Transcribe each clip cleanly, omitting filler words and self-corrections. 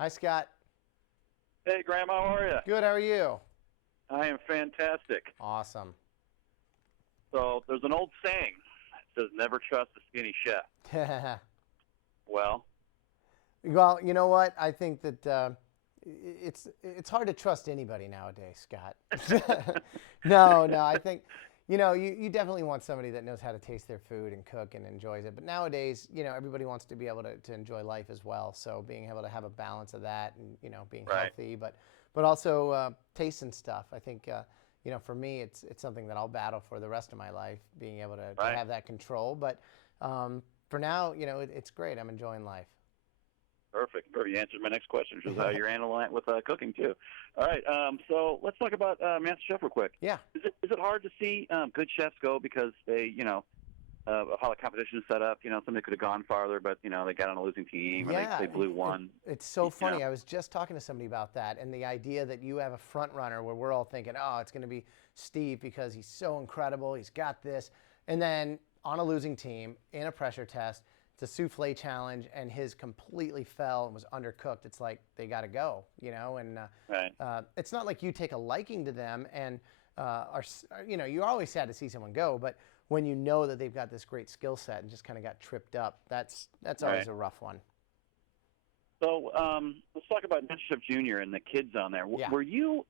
Hi, Scott. Hey, Graham, how are you? Good. How are you? I am fantastic. Awesome. So, there's an old saying that says, never trust a skinny chef. Well, Well, you know what? I think that it's hard to trust anybody nowadays, Scott. No. I think you definitely want somebody that knows how to taste their food and cook and enjoys it. But nowadays, everybody wants to be able to enjoy life as well. So being able to have a balance of that and being right, healthy, but also taste and stuff. I think for me, it's something that I'll battle for the rest of my life, being able to right. have that control. But for now, it's great. I'm enjoying life. Perfect. Perfect. You answered my next question, which is how you're handling it with cooking, too. All right, so let's talk about Master Chef real quick. Yeah. Is it hard to see good chefs go because they, how the competition is set up? Somebody could have gone farther, but, they got on a losing team or Yeah, they blew one. it's so You know, funny. I was just talking to somebody about that, and the idea that you have a front runner where we're all thinking, oh, it's going to be Steve because he's so incredible, he's got this, and then on a losing team in a pressure test, it's a souffle challenge, and his completely fell and was undercooked. It's like they got to go, and right. it's not like you take a liking to them, and you're always sad to see someone go, but when you know that they've got this great skill set and just kind of got tripped up, that's Right. always a rough one. So let's talk about Master Chef Junior and the kids on there. Yeah. Were you,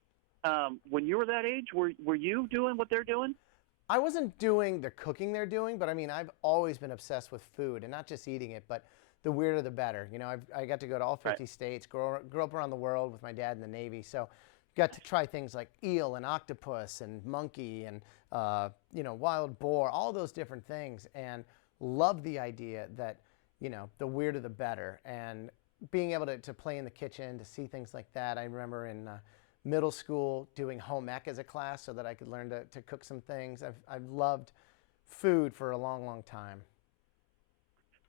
when you were that age, were you doing what they're doing? I wasn't doing the cooking they're doing, but I mean, I've always been obsessed with food and not just eating it, but the weirder the better. I got to go to all Right. 50 states, grew up around the world with my dad in the Navy, so got to try things like eel and octopus and monkey and wild boar, all those different things, and love the idea that the weirder the better. And being able to play in the kitchen, to see things like that. I remember in middle school doing home ec as a class so that I could learn to cook some things. I've loved food for a long, long time.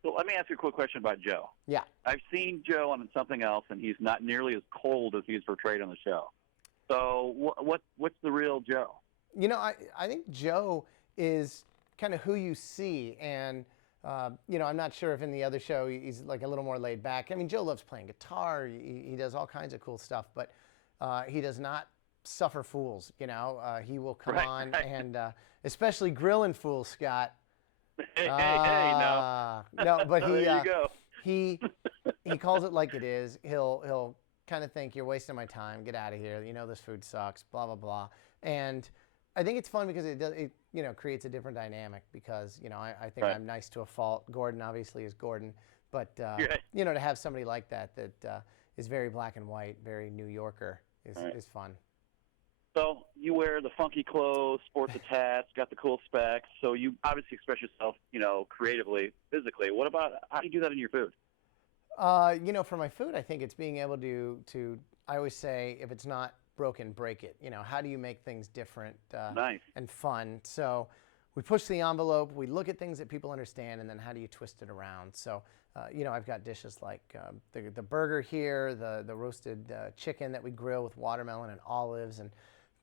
So let me ask you a quick question about Joe. Yeah. I've seen Joe on something else, and he's not nearly as cold as he's portrayed on the show. So what's the real Joe? I think Joe is kind of who you see. And, I'm not sure if in the other show he's like a little more laid back. I mean, Joe loves playing guitar. He does all kinds of cool stuff, but he does not suffer fools. He will come Right, on right. and especially GrillinFools, Scott. Hey, no. No, but There you go. he he calls it like it is. He'll kind of think you're wasting my time. Get out of here. This food sucks. Blah blah blah. And I think it's fun because it creates a different dynamic because I think Right. I'm nice to a fault. Gordon obviously is Gordon, but Yeah. to have somebody like that is very black and white, very New Yorker Right. is fun. So you wear the funky clothes, sport the tats, got the cool specs. So you obviously express yourself, creatively, physically. What about how do you do that in your food? For my food, I think it's being able to. I always say, if it's not broken, break it. How do you make things different Nice. and fun? So we push the envelope. We look at things that people understand, and then how do you twist it around? So I've got dishes like the burger here, the roasted chicken that we grill with watermelon and olives, and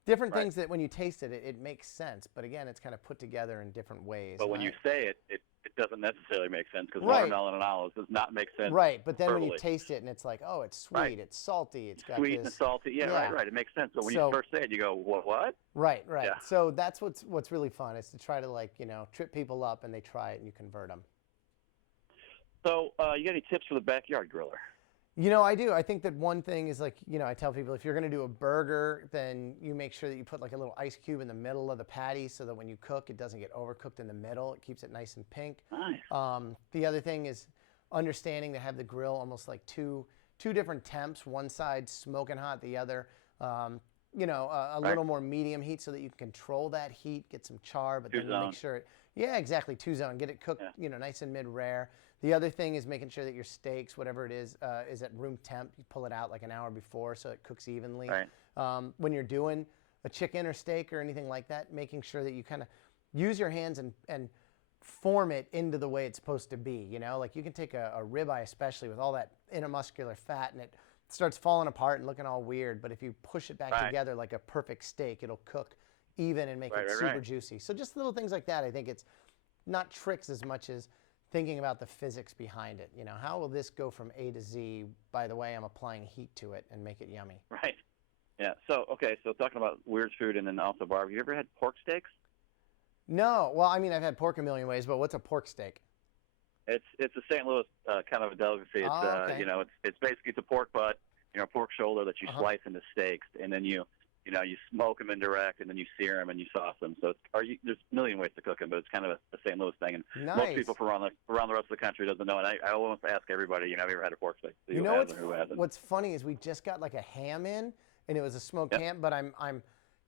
different Right. things that when you taste it, it makes sense. But again, it's kind of put together in different ways. But And when you I, say it doesn't necessarily make sense because right, watermelon and olives does not make sense right. But then when you verbally. taste it, and it's like, oh, it's sweet, Right. it's salty, it's got Sweet and this. salty. Yeah, Yeah. right. It makes sense. But when you So first say it, you go, what? right. Yeah. So that's what's really fun is to try to trip people up and they try it and you convert them. So you got any tips for the backyard griller? I do. I think that one thing is I tell people if you're going to do a burger, then you make sure that you put like a little ice cube in the middle of the patty so that when you cook, it doesn't get overcooked in the middle. It keeps it nice and pink. Nice. The other thing is understanding to have the grill almost like two different temps, one side smoking hot, the other, a Right. little more medium heat so that you can control that heat, get some char, but Two then zone. make sure yeah, exactly, two zone, get it cooked, Yeah. nice and mid-rare. The other thing is making sure that your steaks, whatever it is at room temp. You pull it out like an hour before so it cooks evenly. Right. When you're doing a chicken or steak or anything like that, making sure that you kind of use your hands and form it into the way it's supposed to be. Like you can take a ribeye, especially with all that intermuscular fat, and it starts falling apart and looking all weird. But if you push it back Right. together like a perfect steak, it'll cook even and make Right, it right, super right. juicy. So just little things like that. I think it's not tricks as much as thinking about the physics behind it. You know, how will this go from A to Z? By the way, I'm applying heat to it and make it yummy. Right. Yeah. So, okay, so talking about weird food and then also barbecue, you ever had pork steaks? No, well, I mean, I've had pork a million ways, but what's a pork steak? It's a St. Louis kind of a delicacy. It's Oh, okay. you know, it's basically it's a pork butt, you know, pork shoulder that you slice into steaks, and then you smoke them indirect, and then you sear them and you sauce them. So there's a million ways to cook them, but it's kind of a St. Louis thing, and Nice. most people from around the rest of the country doesn't know. And I almost ask everybody, you know, have you ever had a pork steak? You know Who hasn't? what's funny is we just got like a ham in, and it was a smoked Yep. ham, but I'm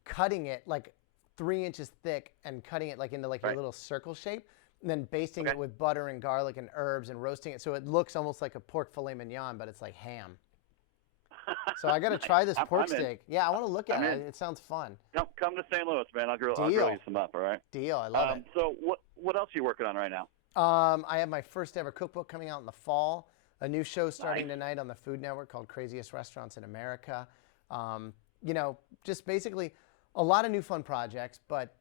cutting it like 3 inches thick and cutting it like into like a Right. little circle shape, and then basting Okay. it with butter and garlic and herbs and roasting it so it looks almost like a pork filet mignon, but it's like ham. So I got to try this pork I'm in. steak. Yeah, I want to look at I'm it. in. It sounds fun. Come to St. Louis, man. I'll grill Deal. you some up. All right. Deal. I love it. So what else are you working on right now? I have my first ever cookbook coming out in the fall. A new show starting Nice. tonight on the Food Network called Craziest Restaurants in America. You know, just basically a lot of new fun projects, but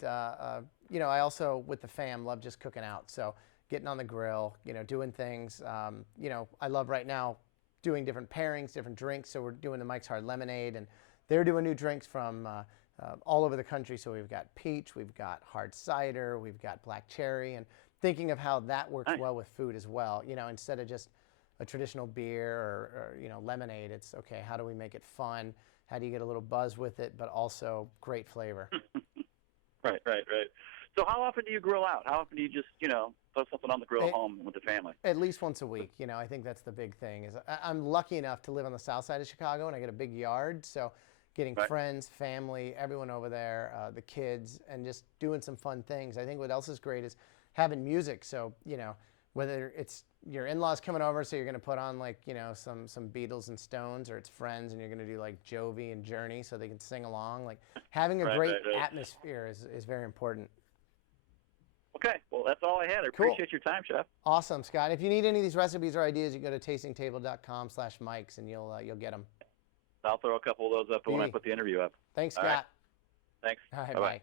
you know, I also with the fam love just cooking out. So getting on the grill, you know, doing things. You know, I love right now doing different pairings, different drinks. So we're doing the Mike's Hard Lemonade, and they're doing new drinks from all over the country. So we've got peach, we've got hard cider, we've got black cherry, and thinking of how that works Nice. well with food as well. You know, instead of just a traditional beer or you know, lemonade, it's okay, how do we make it fun? How do you get a little buzz with it, but also great flavor? Right. So how often do you grill out? How often do you just, you know, throw something on the grill at home with the family? At least once a week. You know, I think that's the big thing. Is I'm lucky enough to live on the south side of Chicago, and I get a big yard. So getting Right. friends, family, everyone over there, the kids, and just doing some fun things. I think what else is great is having music. So, you know, whether it's your in-laws coming over, so you're going to put on like, you know, some Beatles and Stones, or it's friends and you're going to do like Jovi and Journey so they can sing along. Like having a great atmosphere is very important. Okay, well, that's all I had. I Cool. appreciate your time, Chef. Awesome, Scott. If you need any of these recipes or ideas, you go to tastingtable.com/Mikes and you'll get them. I'll throw a couple of those up when I put the interview up. Thanks, All Scott. right. Thanks. All right, Bye-bye. bye.